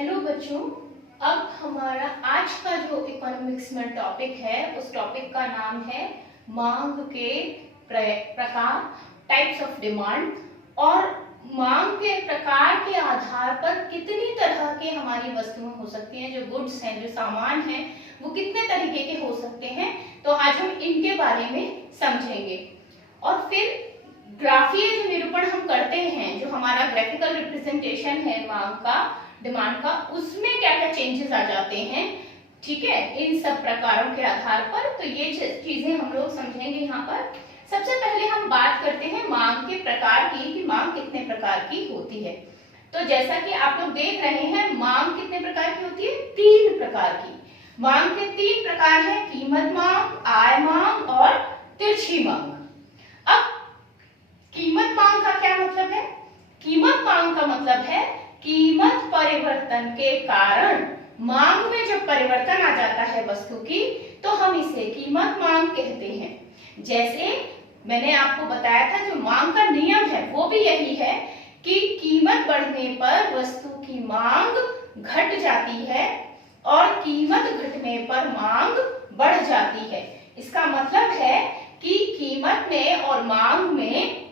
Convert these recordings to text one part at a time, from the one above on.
Hello बच्चों, अब हमारा आज का जो इकोनॉमिक्स में टॉपिक है उस टॉपिक का नाम है मांग के प्रकार, टाइप्स ऑफ डिमांड। और मांग के प्रकार के आधार पर कितनी तरह के हमारी वस्तुएं हो सकती हैं, जो गुड्स हैं, जो सामान हैं, वो कितने तरीके के हो सकते हैं। तो आज हम इनके बारे में समझेंगे। और फिर ग्राफीय जो निरूपण हम करते हैं, जो हमारा ग्राफिकल रिप्रेजेंटेशन है मांग का, डिमांड का, उसमें क्या क्या चेंजेस आ जाते हैं, ठीक है, इन सब प्रकारों के आधार पर। तो ये चीजें हम लोग समझेंगे यहाँ पर। सबसे पहले हम बात करते हैं मांग के प्रकार की, कि मांग कितने प्रकार की होती है। तो जैसा कि आप लोग देख रहे हैं, मांग कितने प्रकार की होती है? 3 प्रकार की। मांग के 3 प्रकार हैं, कीमत मांग, आय मांग और तिरछी मांग। अब कीमत मांग का क्या मतलब है? कीमत मांग का मतलब है कीमत परिवर्तन के कारण मांग में जब परिवर्तन आ जाता है वस्तु की, तो हम इसे कीमत मांग कहते हैं। जैसे मैंने आपको बताया था, जो मांग का नियम है वो भी यही है कि कीमत बढ़ने पर वस्तु की मांग घट जाती है और कीमत घटने पर मांग बढ़ जाती है। इसका मतलब है कि कीमत में और मांग में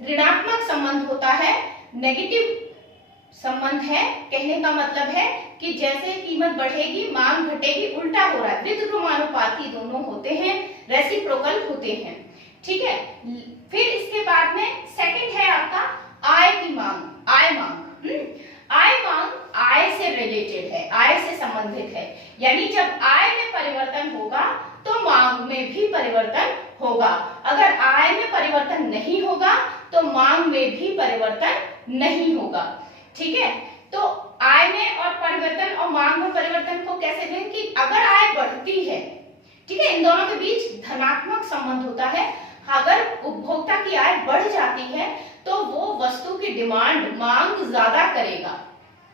ऋणात्मक संबंध होता है, नेगेटिव संबंध है। कहने का मतलब है कि जैसे कीमत बढ़ेगी मांग घटेगी, उल्टा हो रहा है। व्युत्क्रमानुपाती दोनों होते हैं, रेसिप्रोकल होते हैं, ठीक है। फिर इसके बाद में सेकंड है आपका आय की मांग, आय मांग। आय मांग आय से रिलेटेड है, आय से संबंधित है। यानी जब आय में परिवर्तन होगा तो मांग में भी परिवर्तन होगा। अगर आय में परिवर्तन नहीं होगा तो मांग में भी परिवर्तन नहीं होगा, ठीक है। तो आय में और परिवर्तन और मांग में परिवर्तन को कैसे दें कि अगर आय बढ़ती है, ठीक है, इन दोनों के बीच धनात्मक संबंध होता है। अगर उपभोक्ता की आय बढ़ जाती है तो वो वस्तु की डिमांड, मांग ज्यादा करेगा,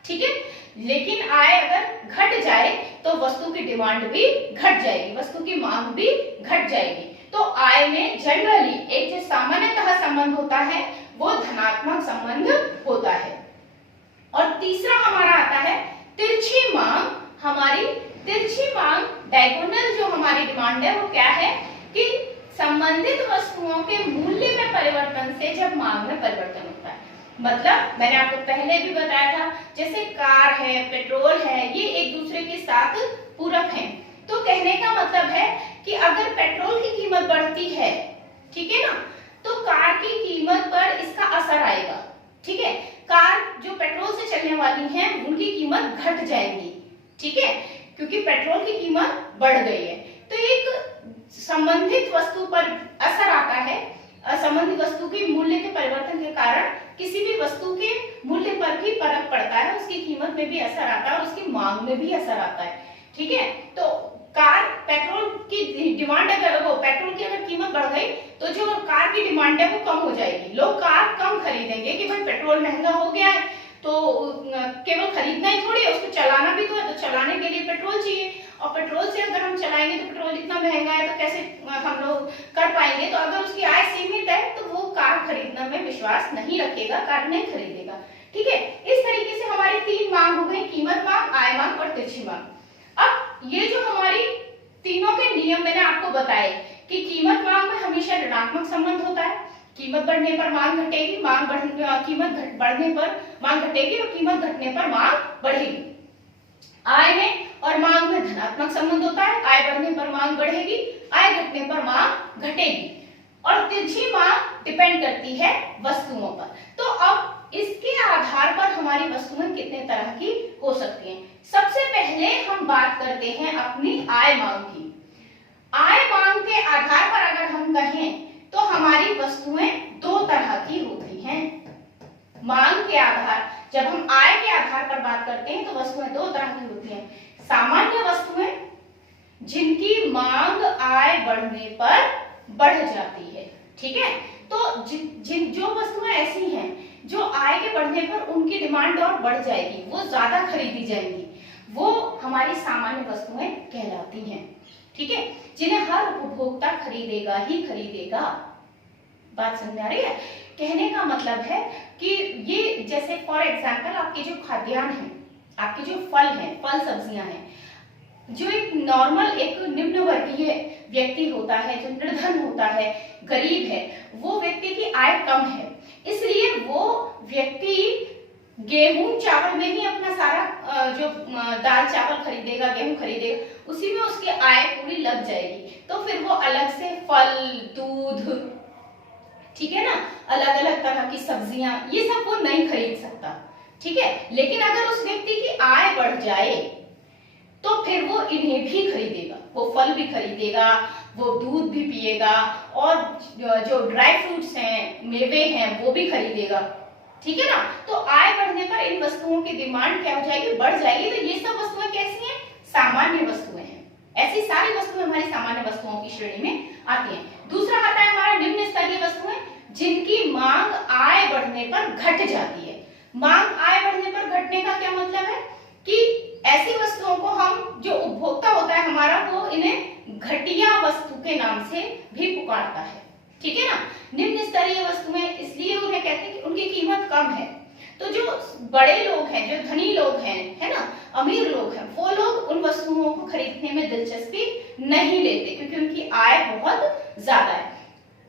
ठीक है। लेकिन आय अगर घट जाए तो वस्तु की डिमांड भी घट जाएगी, वस्तु की मांग भी घट जाएगी। तो आय में जनरली एक जो सामान्यतः संबंध होता है वो धनात्मक संबंध होता है। और तीसरा हमारा आता है तिरछी मांग। हमारी तिरछी मांग, डायगोनल जो हमारी डिमांड है वो क्या है कि संबंधित वस्तुओं के मूल्य में परिवर्तन से जब मांग में परिवर्तन होता है। मतलब मैंने आपको पहले भी बताया था, जैसे कार है, पेट्रोल है, ये एक दूसरे के साथ पूरक हैं। तो कहने का मतलब है कि अगर पेट्रोल की कीमत बढ़ती है, ठीक है ना, तो कार की कीमत पर इसका असर आएगा, ठीक है। कार जो पेट्रोल से चलने वाली हैं उनकी कीमत घट जाएगी, ठीक है, क्योंकि पेट्रोल की कीमत बढ़ गई है। तो एक संबंधित वस्तु पर असर आता है, संबंधित वस्तु की मूल्य के परिवर्तन के कारण किसी भी वस्तु के मूल्य पर भी फर्क पड़ता है, उसकी कीमत में भी असर आता है और उसकी मांग में भी असर आता है, ठीक है। तो कार, पेट्रोल की डिमांड, अगर वो पेट्रोल की अगर कीमत बढ़ गई तो जो कार की डिमांड है वो कम हो जाएगी। लोग कार कम खरीदेंगे कि भाई पेट्रोल महंगा हो गया है, तो केवल खरीदना ही थोड़ी है, उसको चलाना भी तो है, तो चलाने के लिए पेट्रोल चाहिए। और पेट्रोल से अगर हम चलाएंगे तो पेट्रोल इतना महंगा है तो कैसे हम लोग कर पाएंगे। तो अगर उसकी आय सीमित है तो वो कार खरीदने में विश्वास नहीं रखेगा, कार नहीं खरीदेगा, ठीक है। इस तरीके से हमारी 3 मांग हो गई, कीमत मांग, आय मांग और तिरछी मांग। अब ये जो हमारी तीनों के नियम मैंने आपको बताए कि कीमत मांग में हमेशा ऋणात्मक संबंध होता है, कीमत बढ़ने पर मांग घटेगी, कीमत बढ़ने पर मांग घटेगी और कीमत घटने पर मांग बढ़ेगी। आय में और मांग में धनात्मक संबंध होता है, आय बढ़ने पर मांग बढ़ेगी, आय घटने पर मांग घटेगी। और तिरछी मांग डिपेंड करती है वस्तुओं पर। तो अब इसके आधार पर हमारी वस्तुएं कितने तरह की हो सकती हैं। सबसे पहले हम बात करते हैं अपनी आय मांग की। आय मांग के आधार पर अगर हम कहें तो हमारी वस्तुएं 2 तरह की होती हैं। मांग के आधार, जब हम आय के आधार पर बात करते हैं तो वस्तुएं 2 तरह की होती हैं। सामान्य वस्तुएं जिनकी मांग आय बढ़ने पर बढ़ जाती है, ठीक है। तो जो वस्तुएं ऐसी हैं जो आय के बढ़ने पर उनकी डिमांड और बढ़ जाएगी, वो ज्यादा खरीदी जाएंगी, वो हमारी सामान्य वस्तुएं कहलाती हैं, ठीक है, जिन्हें हर उपभोक्ता खरीदेगा ही खरीदेगा। बात समझ में आ रही है? कहने का मतलब है कि ये जैसे फॉर एग्जांपल आपके जो खाद्यान्न है, आपके जो फल हैं, फल सब्जियां हैं, जो एक नॉर्मल एक निम्न वर्गीय व्यक्ति होता है, जो निर्धन होता है, गरीब है, वो व्यक्ति की आय कम है, इसलिए वो व्यक्ति गेहूं चावल में ही अपना सारा जो दाल चावल खरीदेगा, गेहूं खरीदेगा, उसी में उसकी आय पूरी लग जाएगी। तो फिर वो अलग से फल, दूध, ठीक है ना, अलग अलग तरह की सब्जियां, ये सब वो नहीं खरीद सकता, ठीक है। लेकिन अगर उस व्यक्ति की आय बढ़ जाए तो फिर वो इन्हें भी खरीदेगा, वो फल भी खरीदेगा, वो दूध भी पिएगा, और जो ड्राई फ्रूट्स हैं, मेवे हैं, वो भी खरीदेगा, ठीक है ना। तो आय बढ़ने पर इन वस्तुओं की डिमांड क्या हो जाएगी, बढ़ जाएगी। तो ये सब वस्तुएं कैसी हैं, सामान्य वस्तुएं हैं। ऐसी सारी वस्तुएं हमारी सामान्य वस्तुओं की श्रेणी में आती हैं। दूसरा आता है हमारा निम्न स्तरीय वस्तुएं, जिनकी मांग आय बढ़ने पर घट जाती है। मांग आय बढ़ने पर घटने का क्या मतलब है कि ऐसी वस्तुओं को हम, जो उपभोक्ता होता है हमारा, वो इन्हें घटिया वस्तु के नाम से भी पुकारता है, ठीक है ना। निम्न स्तरीय वस्तुएं इसलिए उन्हें कहते हैं कि उनकी कीमत कम है। तो जो बड़े लोग हैं, जो धनी लोग हैं, है ना, अमीर लोग हैं, वो लोग उन वस्तुओं को खरीदने में दिलचस्पी नहीं लेते क्योंकि उनकी आय बहुत ज्यादा है।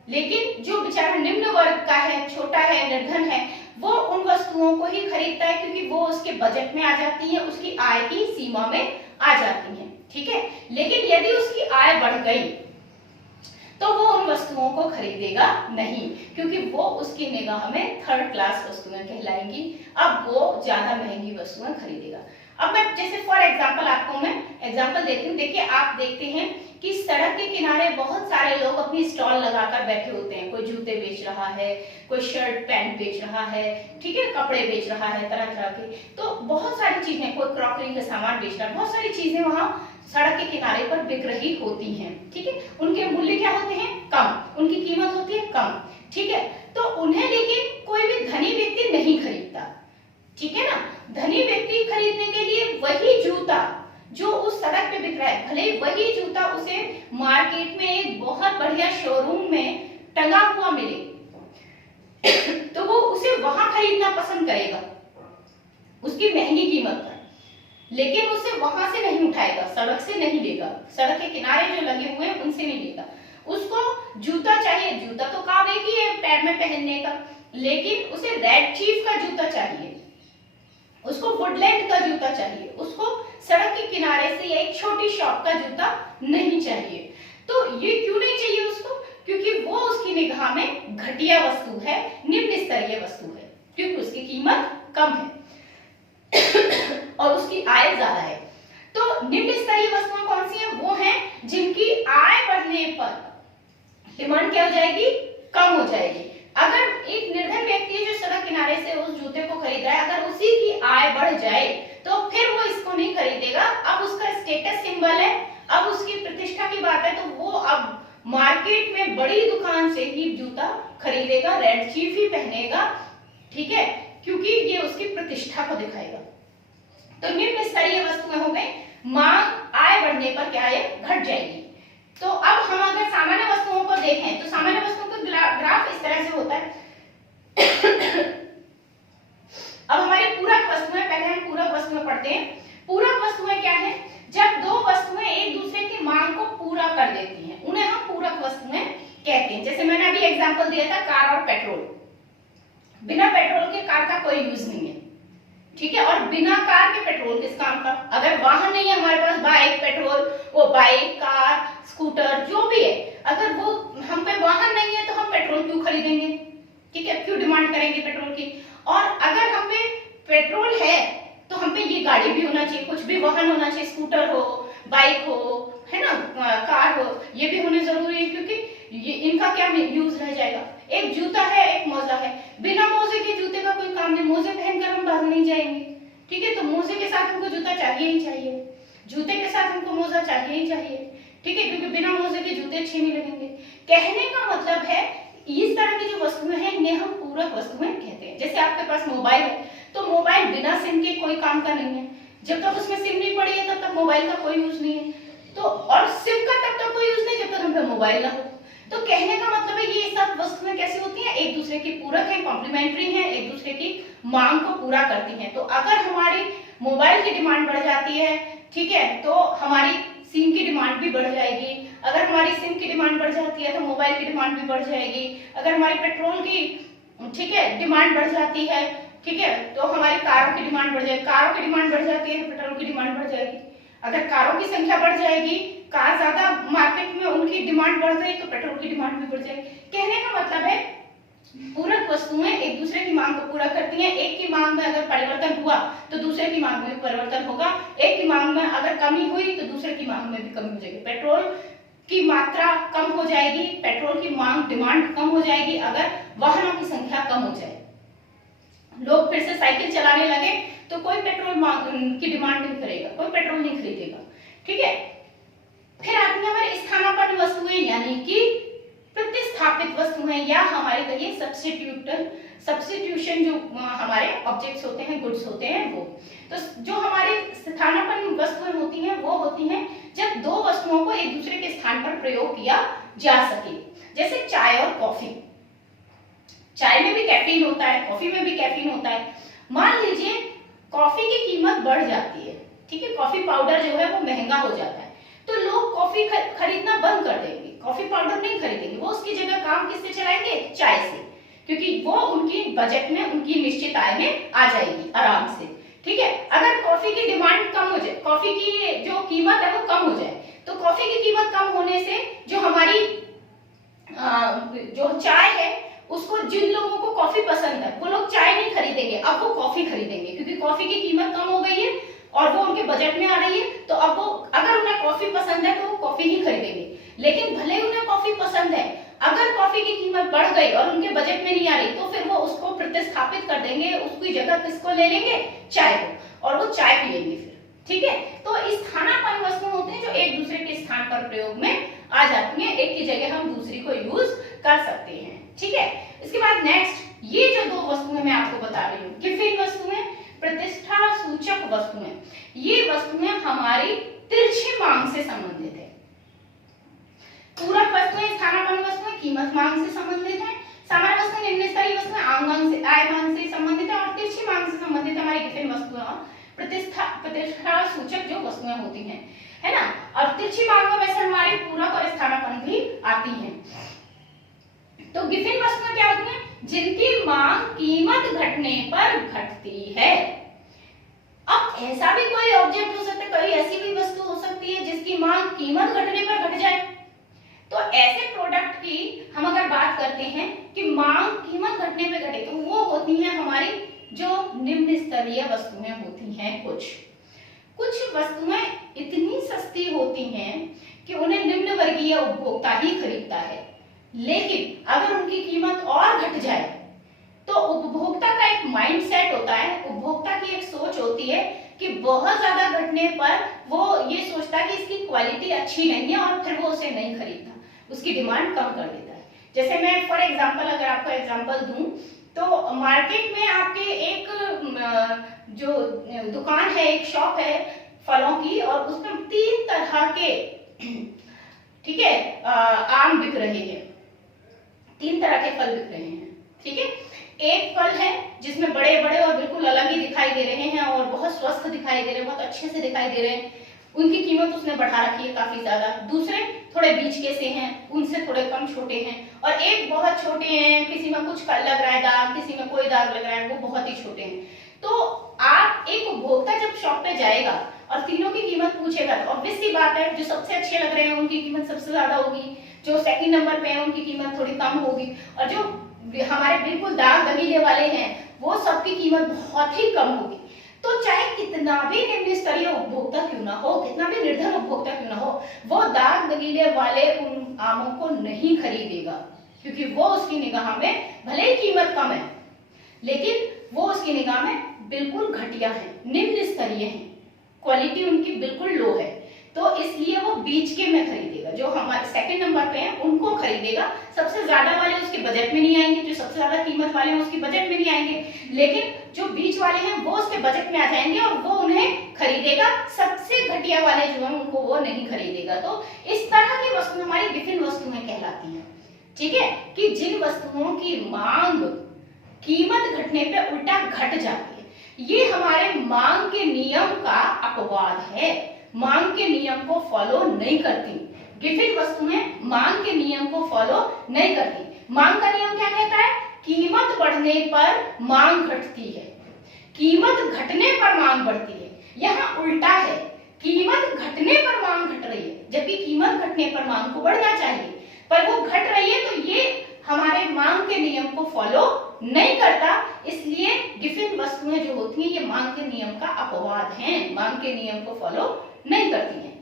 लेकिन जो बेचारा निम्न वर्ग का है, छोटा है, निर्धन है, वो उन वस्तुओं को ही खरीदता है क्योंकि वो उसके बजट में आ जाती है, उसकी आय की सीमा में आ जाती है, ठीक है। लेकिन यदि उसकी आय बढ़ गई तो वो उन वस्तुओं को खरीदेगा नहीं, क्योंकि वो उसकी निगाह में थर्ड क्लास वस्तुएं कहलाएंगी। अब वो ज्यादा महंगी वस्तुएं खरीदेगा। अब मैं जैसे फॉर एग्जांपल आपको मैं एग्जांपल देती हूँ। देखिए, आप देखते हैं कि सड़क के किनारे बहुत सारे लोग अपनी स्टॉल लगाकर बैठे होते हैं। कोई जूते बेच रहा है, कोई शर्ट पैंट बेच रहा है, ठीक है, कपड़े बेच रहा है, तरह तरह के, तो बहुत सारी चीजें, कोई क्रॉकरी का सामान बेच रहा है, बहुत सारी चीजें वहां सड़क के किनारे पर बिक रही होती हैं, ठीक है। उनके मूल्य क्या होते हैं, कम, उनकी कीमत होती है कम, ठीक है। तो उन्हें लेकिन कोई भी धनी व्यक्ति नहीं खरीदता, ठीक है ना। धनी व्यक्ति खरीदने के लिए वही जूता जो उस सड़क पे बिक रहा है, भले वही जूता उसे मार्केट में एक बहुत बढ़िया शोरूम में टंगा हुआ मिले तो वो उसे वहां खरीदना पसंद करेगा उसकी महंगी कीमत पर, लेकिन उसे वहां से नहीं उठाएगा, सड़क से नहीं लेगा, सड़क के किनारे जो लगे हुए हैं उनसे नहीं लेगा। उसको जूता चाहिए, जूता तो काम एक ही है पैर में पहनने का, लेकिन उसे रेड चीफ का जूता चाहिए, उसको वुडलैंड का जूता चाहिए, उसको सड़क के किनारे से एक छोटी शॉप का जूता नहीं चाहिए। तो ये क्यों नहीं चाहिए उसको, क्योंकि वो उसकी निगाह में घटिया वस्तु है, निम्न स्तरीय वस्तु है, क्योंकि उसकी कीमत कम है और उसकी आय ज्यादा है। तो निम्न स्तरीय वस्तुएं कौन सी हैं, वो हैं जिनकी आय बढ़ने पर डिमांड क्या हो जाएगी, कम हो जाएगी। अगर एक निर्धन व्यक्ति है जो सड़क किनारे से उस जूते को खरीद रहा है, अगर उसी की आय बढ़ जाए तो फिर वो इसको नहीं खरीदेगा। अब उसका स्टेटस सिंबल है, अब उसकी प्रतिष्ठा की बात है, तो वो अब मार्केट में बड़ी दुकान से ही जूता खरीदेगा, रेड चीफ ही पहनेगा, ठीक है, क्योंकि ये उसकी प्रतिष्ठा को दिखाएगा। तो निम्न स्तरीय वस्तुएं हो गई, मांग आय बढ़ने पर क्या है, घट जाएगी। तो अब हम अगर सामान्य वस्तुओं को देखें तो सामान्य वस्तुओं का ग्राफ इस तरह से होता है अब हमारी पूरक वस्तुएं, पहले हम पूरक वस्तुएं पढ़ते हैं। पूरक वस्तुएं क्या है, जब दो वस्तुएं एक दूसरे की मांग को पूरा कर देती हैं, उन्हें हम पूरक वस्तुएं कहते हैं। जैसे मैंने अभी एग्जांपल दिया था कार और पेट्रोल। बिना पेट्रोल के कार का कोई यूज नहीं है, ठीक है, और बिना कार के पेट्रोल किस काम का। अगर वाहन नहीं है हमारे पास, बाइक, पेट्रोल, वो बाइक, कार, स्कूटर जो भी है, अगर वो हम पे वाहन नहीं है तो हम पेट्रोल क्यों खरीदेंगे, ठीक है, क्यों डिमांड करेंगे पेट्रोल की। और अगर हम पे पेट्रोल है तो हम पे ये गाड़ी भी होना चाहिए, कुछ भी वाहन होना चाहिए, स्कूटर हो, बाइक हो, है ना, कार हो, ये भी होने जरूरी है, क्योंकि ये इनका क्या यूज रह जाएगा। एक जूता है, एक मोजा है, बिना मोजे के जूते का कोई काम नहीं, मोजे पहनकर हम बाहर नहीं जाएंगे, ठीक है, तो मोजे के साथ हमको जूता चाहिए ही चाहिए, जूते के साथ हमको मोजा चाहिए ही चाहिए, ठीक है, क्योंकि बिना मोजे के जूते अच्छे नहीं लगेंगे। कहने का मतलब है इस तरह की जो वस्तुएं हैं इन्हें हम पूरक वस्तुएं कहते हैं। जैसे आपके पास मोबाइल है तो मोबाइल बिना सिम के कोई काम का नहीं है, जब तक उसमें सिम नहीं पड़ी है तब तक मोबाइल का कोई यूज नहीं है। तो और सिम का तब तक कोई यूज नहीं जब तक हम पे मोबाइल ना हो। तो कहने का मतलब है ये सब वस्तुएं कैसी होती हैं, एक दूसरे की पूरक है, कॉम्प्लीमेंट्री हैं, एक दूसरे की मांग को पूरा करती हैं। तो अगर हमारी मोबाइल की डिमांड बढ़ जाती है, ठीक है, तो हमारी सिम की डिमांड भी बढ़ जाएगी। अगर हमारी सिम की डिमांड बढ़ जाती है तो मोबाइल की डिमांड भी बढ़ जाएगी। अगर हमारी पेट्रोल की, ठीक है, डिमांड बढ़ जाती है, ठीक है, तो हमारी कारों की डिमांड बढ़ जाएगी। कारों की डिमांड बढ़ जाती है तो पेट्रोल की डिमांड बढ़ जाएगी। अगर कारों की संख्या बढ़ जाएगी, कार ज्यादा मार्केट में उनकी डिमांड बढ़ गई तो पेट्रोल की डिमांड भी बढ़ जाएगी। कहने का मतलब है पूरक वस्तुएं एक दूसरे की मांग को पूरा करती हैं। एक की मांग में अगर परिवर्तन हुआ तो दूसरे की मांग में भी परिवर्तन होगा। एक की मांग में अगर कमी हुई तो दूसरे की मांग में भी कमी हो जाएगी। पेट्रोल की मात्रा कम हो जाएगी, पेट्रोल की मांग, डिमांड कम हो जाएगी अगर वाहनों की संख्या कम हो जाए। लोग फिर से साइकिल चलाने लगे तो कोई पेट्रोल की डिमांड नहीं करेगा, कोई पेट्रोल नहीं खरीदेगा, ठीक है। फिर आती है हमारी स्थानापन्न वस्तुएं, यानी कि प्रतिस्थापित वस्तुएं, या हमारे कहिए सब्स्टिट्यूशन, जो हमारे ऑब्जेक्ट्स होते हैं, गुड्स होते हैं वो। तो जो हमारी स्थानापन्न वस्तुएं होती हैं वो होती हैं जब दो वस्तुओं को एक दूसरे के स्थान पर प्रयोग किया जा सके। जैसे चाय और कॉफी, चाय में भी कैफीन होता है, कॉफी में भी कैफीन होता है। मान लीजिए कॉफी की कीमत बढ़ जाती है, ठीक है, कॉफी पाउडर जो है वो महंगा हो जाता है, तो लोग कॉफी खरीदना बंद कर देंगे, कॉफी पाउडर नहीं खरीदेंगे, वो उसकी जगह काम किससे चलाएंगे, चाय से, क्योंकि वो उनकी बजट में, उनकी निश्चित आय में आ जाएगी आराम से, ठीक है। अगर कॉफी की डिमांड कम हो जाए, कॉफी की जो कीमत है वो कम हो जाए, तो कॉफी की कीमत कम होने से जो हमारी जो चाय है, उसको, जिन लोगों को कॉफी पसंद है वो लोग चाय नहीं खरीदेंगे, अब वो कॉफी खरीदेंगे, क्योंकि कॉफी की कीमत कम हो गई है और वो उनके बजट में आ रही है। तो अब वो, अगर उन्हें कॉफी पसंद है तो वो कॉफी ही खरीदेंगे। लेकिन भले उन्हें कॉफी पसंद है, अगर कॉफी की कीमत बढ़ गई और उनके बजट में नहीं आ रही, तो फिर वो उसको प्रतिस्थापित कर देंगे, उसकी जगह किसको ले लेंगे, चाय को, और वो चाय पिएंगे फिर, ठीक है। तो स्थानापन्न वस्तुएं होते हैं जो एक दूसरे के स्थान पर प्रयोग में आ जाती हैं, एक की जगह हम दूसरी को यूज कर सकते हैं, ठीक है। इसके बाद नेक्स्ट, ये जो दो वस्तुएं मैं आपको बता रही हूँ, गिफिन वस्तुएं, प्रतिष्ठा सूचक वस्तुएं, ये वस्तुएं हमारी तिरछी मांग से संबंधित है। पूरक वस्तुएं, स्थानापन्न वस्तुएं कीमत मांग से संबंधित है। सामान्य वस्तुएं, निम्न स्तरीय वस्तुएं आय मांग से संबंधित है, और तिरछी मांग से संबंधित हमारी गिफिन वस्तुएं और प्रतिष्ठा सूचक जो वस्तुएं होती हैं, है ना। और तिरछी मांग में वैसे हमारी पूरक और स्थानापन्न भी आती हैं। तो गिफिन वस्तुएं क्या होती हैं, जिनकी मांग कीमत घटने पर घटती है। अब ऐसा भी कोई ऑब्जेक्ट हो सकता है, कोई ऐसी भी वस्तु हो सकती है जिसकी मांग कीमत घटने पर घट जाए। तो ऐसे प्रोडक्ट की हम अगर बात करते हैं कि मांग कीमत घटने पे घटे, तो वो होती हैं हमारी जो निम्न स्तरीय वस्तुएं होती हैं। कुछ वस्तुएं इतनी सस्ती होती हैं कि उन्हें निम्न वर्गीय उपभोक्ता ही खरीदता है, लेकिन अगर उनकी कीमत और घट जाए तो उपभोक्ता का एक माइंडसेट होता है, उपभोक्ता की एक सोच होती है कि बहुत ज्यादा घटने पर वो ये सोचता है कि इसकी क्वालिटी अच्छी नहीं है और फिर वो उसे नहीं खरीदता, उसकी डिमांड कम कर देता है। जैसे मैं फॉर एग्जांपल अगर आपको एग्जांपल दूं, तो मार्केट में आपके एक जो दुकान है, एक शॉप है फलों की, और उसमें 3 तरह के, ठीक है, आम बिक रहे हैं, 3 तरह के फल बिक रहे हैं, ठीक है। एक फल है जिसमें बड़े बड़े और बिल्कुल अलग ही दिखाई दे रहे हैं और बहुत स्वस्थ दिखाई दे रहे हैं, बहुत अच्छे से दिखाई दे रहे हैं, उनकी कीमत उसने बढ़ा रखी है काफी ज्यादा। दूसरे थोड़े बीच के से हैं, उनसे थोड़े कम छोटे हैं, और एक बहुत छोटे हैं, किसी में कुछ लग रहा है दाग, किसी में कोई दाग लग रहा है, वो बहुत ही छोटे हैं। तो आप, एक उपभोक्ता जब शॉप पे जाएगा और तीनों की कीमत पूछेगा, तो ऑब्वियस सी बात है जो सबसे अच्छे लग रहे हैं उनकी कीमत सबसे ज्यादा होगी, जो सेकंड नंबर पे है उनकी कीमत थोड़ी कम होगी, और जो हमारे बिल्कुल दाग दगीले वाले हैं वो सबकी कीमत बहुत ही कम होगी। तो चाहे कितना भी निम्न स्तरीय उपभोक्ता क्यों ना हो, कितना भी निर्धन उपभोक्ता क्यों ना हो, वो दाग दगीले वाले उन आमों को नहीं खरीदेगा, क्योंकि वो उसकी निगाह में भले ही कीमत कम है, लेकिन वो उसकी निगाह में बिल्कुल घटिया है, निम्न स्तरीय है, क्वालिटी उनकी बिल्कुल लो है। तो इसलिए वो बीच के में खरीदेगा, जो हमारे सेकंड नंबर पे हैं उनको खरीदेगा। सबसे ज्यादा वाले उसके बजट में नहीं आएंगे, जो सबसे ज्यादा कीमत वाले हैं उसके बजट में नहीं आएंगे, लेकिन जो बीच वाले हैं वो उसके बजट में आ जाएंगे और वो उन्हें खरीदेगा। सबसे घटिया वाले जो हैं उनको वो नहीं खरीदेगा। तो इस तरह की वस्तु हमारी गिफिन वस्तुएं कहलाती हैं। ठीक है, कि जिन वस्तुओं की मांग कीमत घटने पे उल्टा घट जाती है, ये हमारे मांग के नियम का अपवाद है, मांग के नियम को फॉलो नहीं करती। गिफिन वस्तुएं मांग के नियम को फॉलो नहीं करती। मांग का नियम क्या कहता है? कीमत बढ़ने पर मांग घटती है, कीमत घटने पर मांग बढ़ती है। यहाँ उल्टा है, कीमत घटने पर मांग घट रही है, जबकि कीमत घटने पर मांग को बढ़ना चाहिए, पर वो घट रही है, तो ये हमारे मांग के नियम को फॉलो नहीं करता। इसलिए गिफिन वस्तुएं जो होती हैं ये मांग के नियम का अपवाद हैं, मांग के नियम को फॉलो नहीं करती हैं।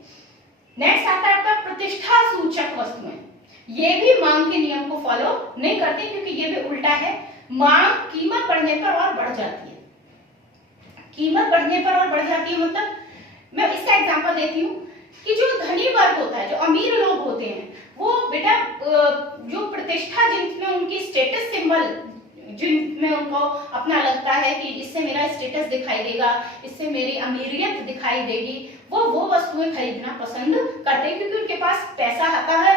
नेक्स्ट आता है आपका प्रतिष्ठा सूचक वस्तुएं। ये भी मांग के नियम को फॉलो नहीं करती, क्योंकि ये भी उल्टा है। मांग कीमत बढ़ने पर और बढ़ जाती है, कीमत बढ़ने पर और बढ़ जाती है। मतलब मैं इसका एग्जांपल देती हूँ कि जो धनी वर्ग होता है, जो अमीर लोग होते हैं, वो बेटा जो प्रतिष्ठा जिनमें उनकी स्टेटस सिंबल जिनमें उनको अपना लगता है कि इससे मेरा स्टेटस दिखाई देगा, इससे मेरी अमीरियत दिखाई देगी, वो वस्तुएं खरीदना पसंद करते हैं, क्योंकि उनके पास पैसा आता है,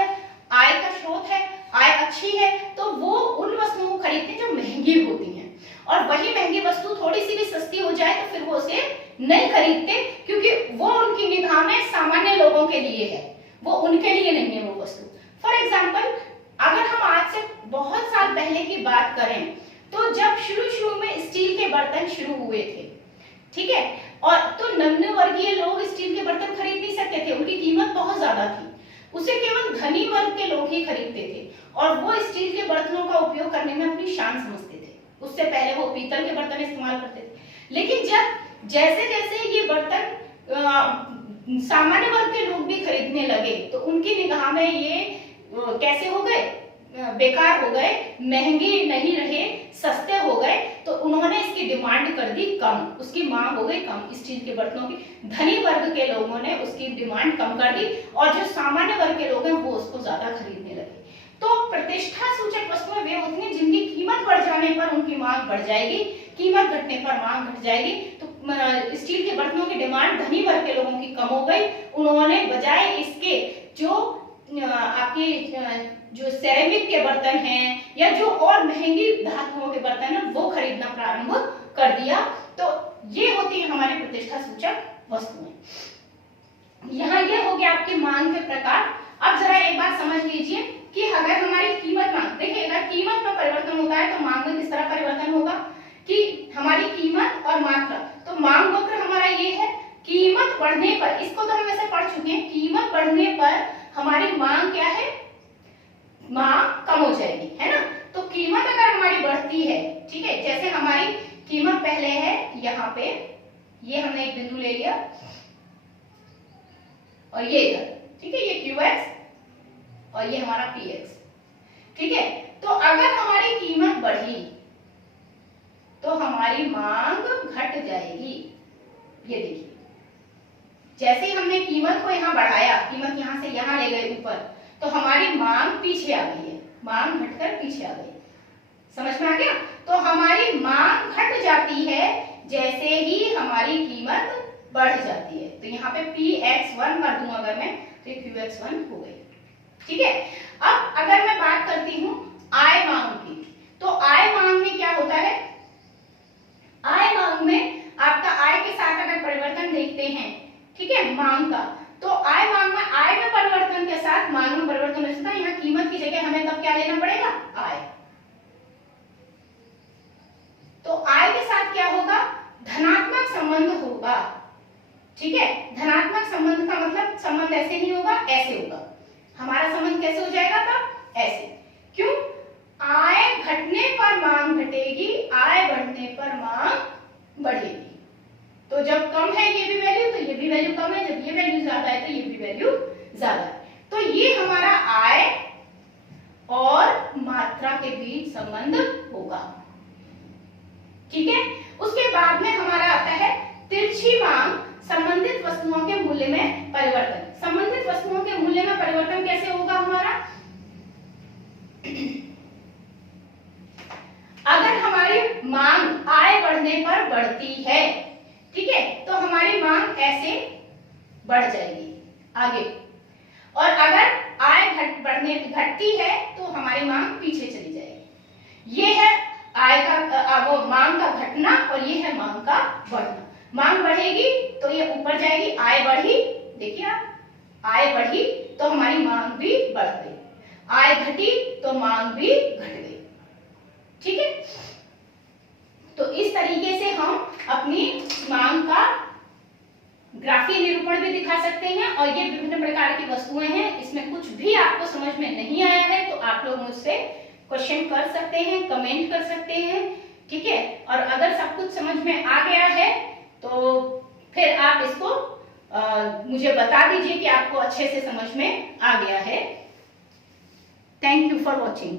आय का स्रोत है, आय अच्छी है, तो वो उन वस्तुओं को खरीदते हैं जो महंगी होती हैं। और वही महंगी वस्तु थोड़ी सी भी सस्ती हो जाए तो फिर वो उसे नहीं खरीदते, क्योंकि वो उनकी निगाह में सामान्य लोगों के लिए है, वो उनके लिए नहीं है वो वस्तु। फॉर एग्जाम्पल, अगर हम आज से बहुत साल पहले की बात करें, तो जब शुरू में स्टील के बर्तन शुरू हुए थे, ठीक है, और तो निम्न वर्गीय लोग स्टील के बर्तन खरीद नहीं सकते थे, उनकी कीमत बहुत ज्यादा थी, उसे केवल धनी वर्ग के लोग ही खरीदते थे, और वो स्टील के बर्तनों का उपयोग करने में अपनी शान समझते थे। उससे पहले वो पीतल के बर्तन इस्तेमाल करते थे। लेकिन जब जैसे जैसे ये बर्तन सामान्य वर्ग के लोग भी खरीदने लगे, तो उनकी निगाह में ये कैसे हो गए? बेकार हो गए, महंगे नहीं रहे, सस्ते हो गए, तो उन्होंने इसकी डिमांड कर दी कम, उसकी मांग हो गई कम स्टील के बर्तनों की। धनी वर्ग के लोगों ने उसकी डिमांड कम कर दी, और जो सामान्य वर्ग के लोग हैं वो उसको ज्यादा खरीदने लगे। तो प्रतिष्ठा सूचक वस्तुएं वे होती हैं जिनकी कीमत बढ़ जाने पर उनकी मांग बढ़ जाएगी, कीमत घटने पर मांग घट जाएगी। तो स्टील के बर्तनों की डिमांड धनी वर्ग के लोगों की कम हो गई, उन्होंने बजाय इसके जो आपके जो सेरेमिक के बर्तन हैं या जो और महंगी धातुओं के बर्तन हैं वो खरीदना प्रारंभ कर दिया। तो ये होती है हमारी प्रतिष्ठा सूचक वस्तुएं। यहाँ ये हो गया आपके मांग के प्रकार। अब जरा एक बात समझ लीजिए कि अगर हमारी कीमत मांग, देखिए अगर कीमत में परिवर्तन होता है तो मांग में किस तरह परिवर्तन होगा कि हमारी कीमत और मात्रा। तो मांग वक्र हमारा ये है, कीमत बढ़ने पर, इसको तो हम वैसे पढ़ चुके हैं, कीमत बढ़ने पर हमारी मांग क्या है? मांग कम हो जाएगी, है ना। तो कीमत अगर हमारी बढ़ती है, ठीक है, जैसे हमारी कीमत पहले है यहाँ पे, ये हमने एक बिंदु ले लिया और ये इधर, ठीक है, ये QX और ये हमारा PX, ठीक है। तो अगर हमारी कीमत बढ़ी तो हमारी मांग घट जाएगी। ये देखिए, जैसे ही हमने कीमत को यहाँ बढ़ाया, कीमत यहाँ से यहाँ ले गए ऊपर, तो हमारी मांग पीछे आ गई है, मांग घटकर पीछे आ गई। समझ में आ गया? तो हमारी मांग घट जाती है जैसे ही हमारी कीमत बढ़ जाती है। तो यहाँ पे PX1 कर दूं अगर मैं, तो QX1 हो गई, ठीक है। अब अगर मैं बात करती हूँ आय मांग की, तो आय मांग में क्या होता है? आय मांग में आपका आय के साथ अगर परिवर्तन देखते हैं, ठीक है, मांग का, तो आय मांग में आय में परिवर्तन के साथ मांग में परिवर्तन हो सकता है। यहाँ कीमत की जगह हमें तब क्या लेना पड़ेगा? आय। तो आय के साथ क्या होगा? धनात्मक संबंध होगा, ठीक है। धनात्मक संबंध का मतलब संबंध ऐसे नहीं होगा, ऐसे होगा। हमारा संबंध कैसे हो जाएगा तब? ऐसे। क्यों? आय घटने पर मांग घटेगी, आय बढ़ने पर मांग बढ़ेगी। तो जब कम है ये भी वैल्यू, तो ये भी वैल्यू कम है, जब ये वैल्यू ज्यादा है तो ये भी वैल्यू ज्यादा है। तो ये हमारा आय और मात्रा के बीच संबंध होगा, ठीक है। उसके बाद में हमारा आता है तिरछी मांग, संबंधित वस्तुओं के मूल्य में परिवर्तन। संबंधित वस्तुओं के मूल्य में परिवर्तन कैसे होगा हमारा? अगर हमारी मांग आय बढ़ने पर बढ़ती है, ठीक है, तो हमारी मांग ऐसे बढ़ जाएगी आगे, और अगर आय घटती है तो हमारी मांग पीछे चली जाएगी। ये है आय का मांग का घटना और ये है मांग का बढ़ना। मांग बढ़ेगी तो ये ऊपर जाएगी, आय बढ़ी, देखिए आप, आय बढ़ी तो हमारी मांग भी बढ़ गई, आय घटी तो मांग भी घट गई। ठीक है, तो इस तरीके से हम अपनी मांग का ग्राफीय निरूपण भी दिखा सकते हैं। और ये विभिन्न प्रकार की वस्तुएं हैं, इसमें कुछ भी आपको समझ में नहीं आया है तो आप लोग मुझसे क्वेश्चन कर सकते हैं, कमेंट कर सकते हैं। ठीक है, और अगर सब कुछ समझ में आ गया है तो फिर आप इसको मुझे बता दीजिए कि आपको अच्छे से समझ में आ गया है। Thank you for watching.